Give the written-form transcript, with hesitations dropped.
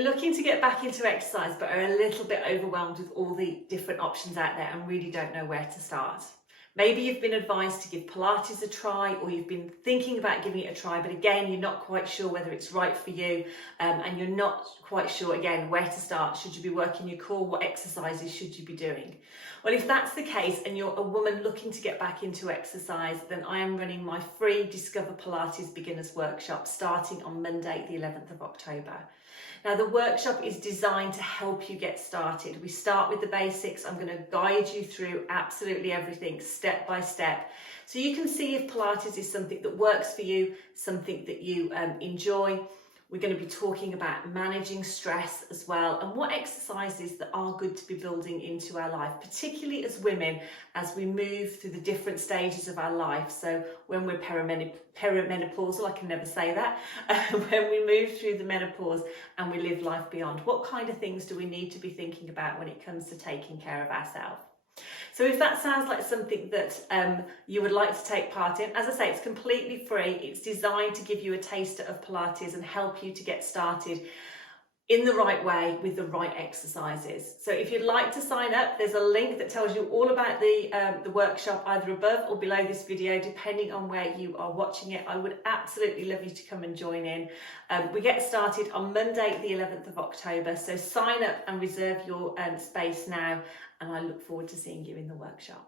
you're looking to get back into exercise but are a little bit overwhelmed with all the different options out there and really don't know where to start. Maybe you've been advised to give Pilates a try, or you've been thinking about giving it a try, but again, you're not quite sure whether it's right for you, and you're not quite sure, again, where to start. Should you be working your core? What exercises should you be doing? Well, if that's the case and you're a woman looking to get back into exercise, then I am running my free Discover Pilates Beginners Workshop starting on Monday, the 11th of October. Now, the workshop is designed to help you get started. We start with the basics. I'm going to guide you through absolutely everything step by step, so you can see if Pilates is something that works for you, something that you enjoy. We're going to be talking about managing stress as well, and what exercises that are good to be building into our life, particularly as women, as we move through the different stages of our life. So when we're perimenopausal, I can never say that, when we move through the menopause and we live life beyond, what kind of things do we need to be thinking about when it comes to taking care of ourselves? So if that sounds like something that you would like to take part in, as I say, it's completely free. It's designed to give you a taster of Pilates and help you to get started in the right way with the right exercises. So if you'd like to sign up, there's a link that tells you all about the workshop either above or below this video, depending on where you are watching it. I would absolutely love you to come and join in. We get started on Monday, the 11th of October. So sign up and reserve your space now. And I look forward to seeing you in the workshop.